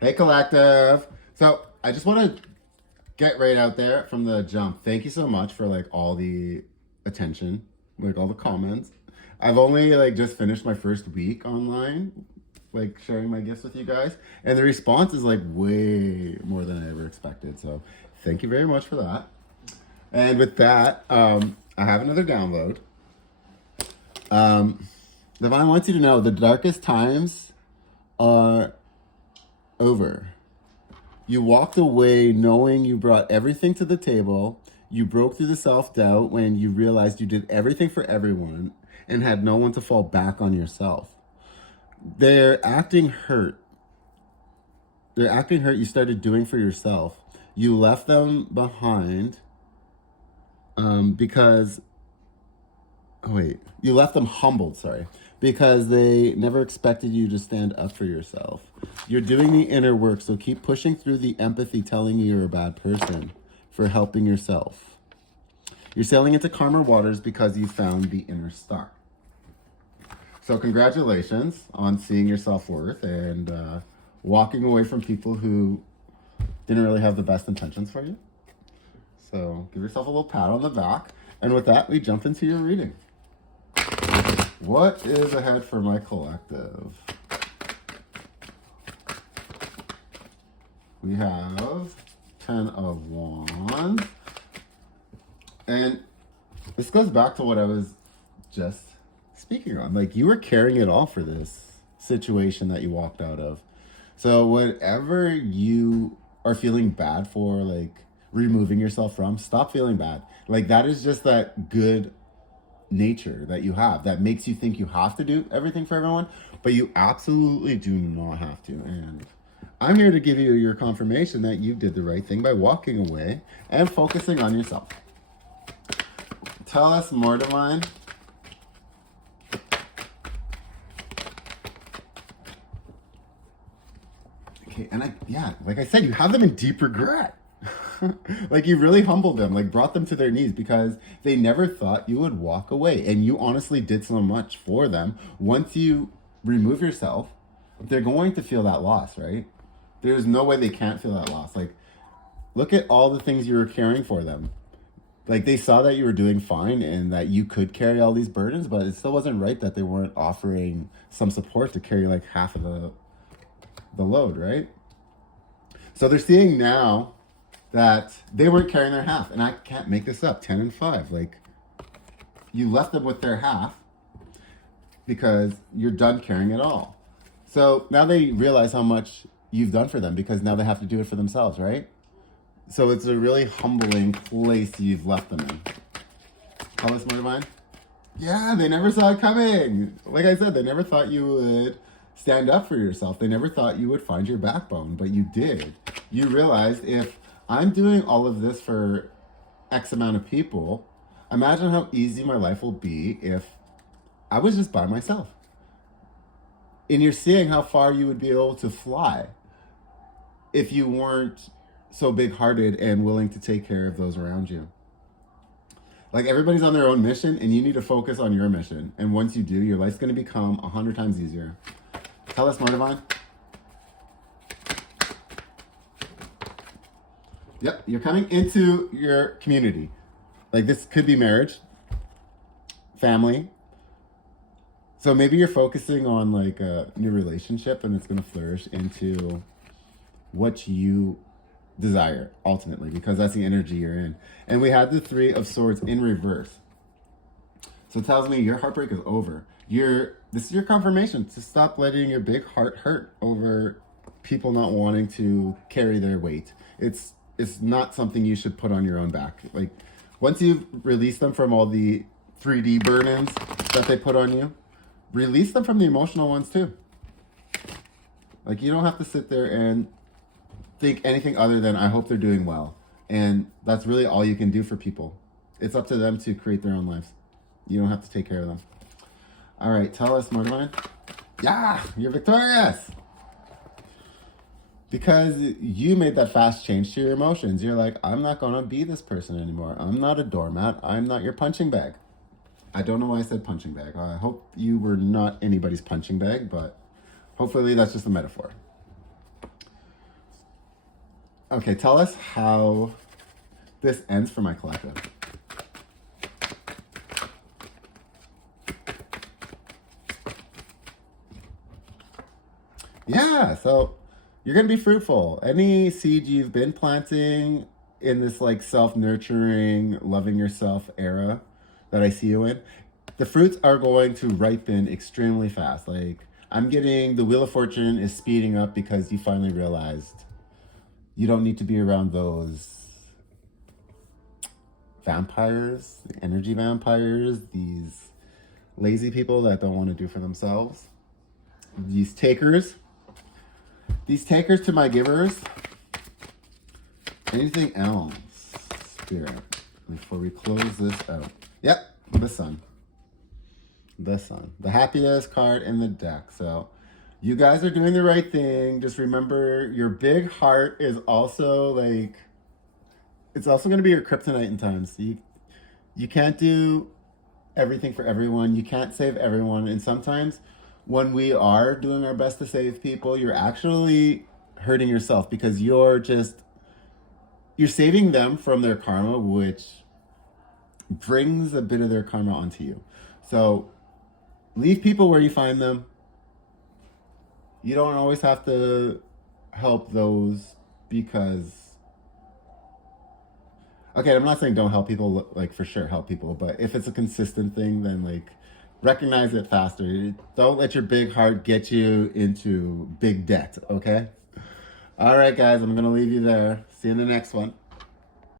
Hey, collective. So I just want to get right out there from the jump. Thank you so much for like all the attention, like all the comments. I've only like just finished my first week online, like sharing my gifts with you guys, and the response is like way more than I ever expected. So thank you very much for that. And with that, I have another download. Um, Divine wants you to know the darkest times are over. You walked away knowing you brought everything to the table. You broke through the self doubt when you realized you did everything for everyone and had no one to fall back on yourself. They're acting hurt. They're acting hurt you started doing for yourself. You left them behind because oh wait, you left them humbled, sorry, because they never expected you to stand up for yourself. You're doing the inner work, so keep pushing through the empathy telling you you're a bad person for helping yourself. You're sailing into calmer waters because you found the inner star. So congratulations on seeing your self-worth and walking away from people who didn't really have the best intentions for you. So give yourself a little pat on the back. And with that, we jump into your reading. What is ahead for my collective? We have 10 of Wands. And this goes back to what I was just speaking on. Like, you were carrying it all for this situation that you walked out of. So whatever you are feeling bad for, like removing yourself from, stop feeling bad. Like, that is just that good nature that you have that makes you think you have to do everything for everyone, but you absolutely do not have to. And I'm here to give you your confirmation that you did the right thing by walking away and focusing on yourself. Tell us more, Divine. Okay, and like I said, you have them in deep regret. Like, you really humbled them, like brought them to their knees because they never thought you would walk away, and you honestly did so much for them. Once you remove yourself, they're going to feel that loss, right? There's no way they can't feel that loss. Like, look at all the things you were caring for them. Like, they saw that you were doing fine and that you could carry all these burdens, but it still wasn't right that they weren't offering some support to carry like half of the load, right? So they're seeing now that they weren't carrying their half. And I can't make this up. 10 and 5. Like, you left them with their half because you're done carrying it all. So now they realize how much you've done for them because now they have to do it for themselves, right? So it's a really humbling place you've left them in. Tell us more, Divine. Yeah, they never saw it coming. Like I said, they never thought you would stand up for yourself. They never thought you would find your backbone, but you did. You realized, if I'm doing all of this for X amount of people, imagine how easy my life will be if I was just by myself. And you're seeing how far you would be able to fly if you weren't so big-hearted and willing to take care of those around you. Like, everybody's on their own mission, and you need to focus on your mission. And once you do, your life's going to become 100 times easier. Tell us more, Divine. Yep, you're coming into your community. Like, this could be marriage, family. So maybe you're focusing on like a new relationship, and it's going to flourish into what you desire ultimately, because that's the energy you're in. And we had the 3 of Swords in reverse. So it tells me your heartbreak is over. This is your confirmation to stop letting your big heart hurt over people not wanting to carry their weight. It's not something you should put on your own back. Like, once you've released them from all the 3D burn-ins that they put on you, release them from the emotional ones too. Like, you don't have to sit there and think anything other than, I hope they're doing well. And that's really all you can do for people. It's up to them to create their own lives. You don't have to take care of them. All right, tell us more, Divine. Yeah, you're victorious. Because you made that fast change to your emotions. You're like, I'm not going to be this person anymore. I'm not a doormat. I'm not your punching bag. I don't know why I said punching bag. I hope you were not anybody's punching bag, but hopefully that's just a metaphor. Okay, tell us how this ends for my collective. Yeah, so you're gonna be fruitful. Any seed you've been planting in this like self-nurturing, loving yourself era that I see you in, the fruits are going to ripen extremely fast. Like I'm getting the Wheel of Fortune is speeding up because you finally realized you don't need to be around those vampires, energy vampires, these lazy people that don't want to do for themselves. These takers. These takers to my givers. Anything else? Spirit. Before we close this out. Yep, the sun. The sun. The happiest card in the deck. So you guys are doing the right thing. Just remember your big heart is also like, it's also going to be your kryptonite in times. You can't do everything for everyone. You can't save everyone. And sometimes when we are doing our best to save people, you're actually hurting yourself because you're saving them from their karma, which brings a bit of their karma onto you. So leave people where you find them. You don't always have to help those because, okay, I'm not saying don't help people, like for sure help people, but if it's a consistent thing, then like recognize it faster. Don't let your big heart get you into big debt, okay? All right, guys, I'm going to leave you there. See you in the next one.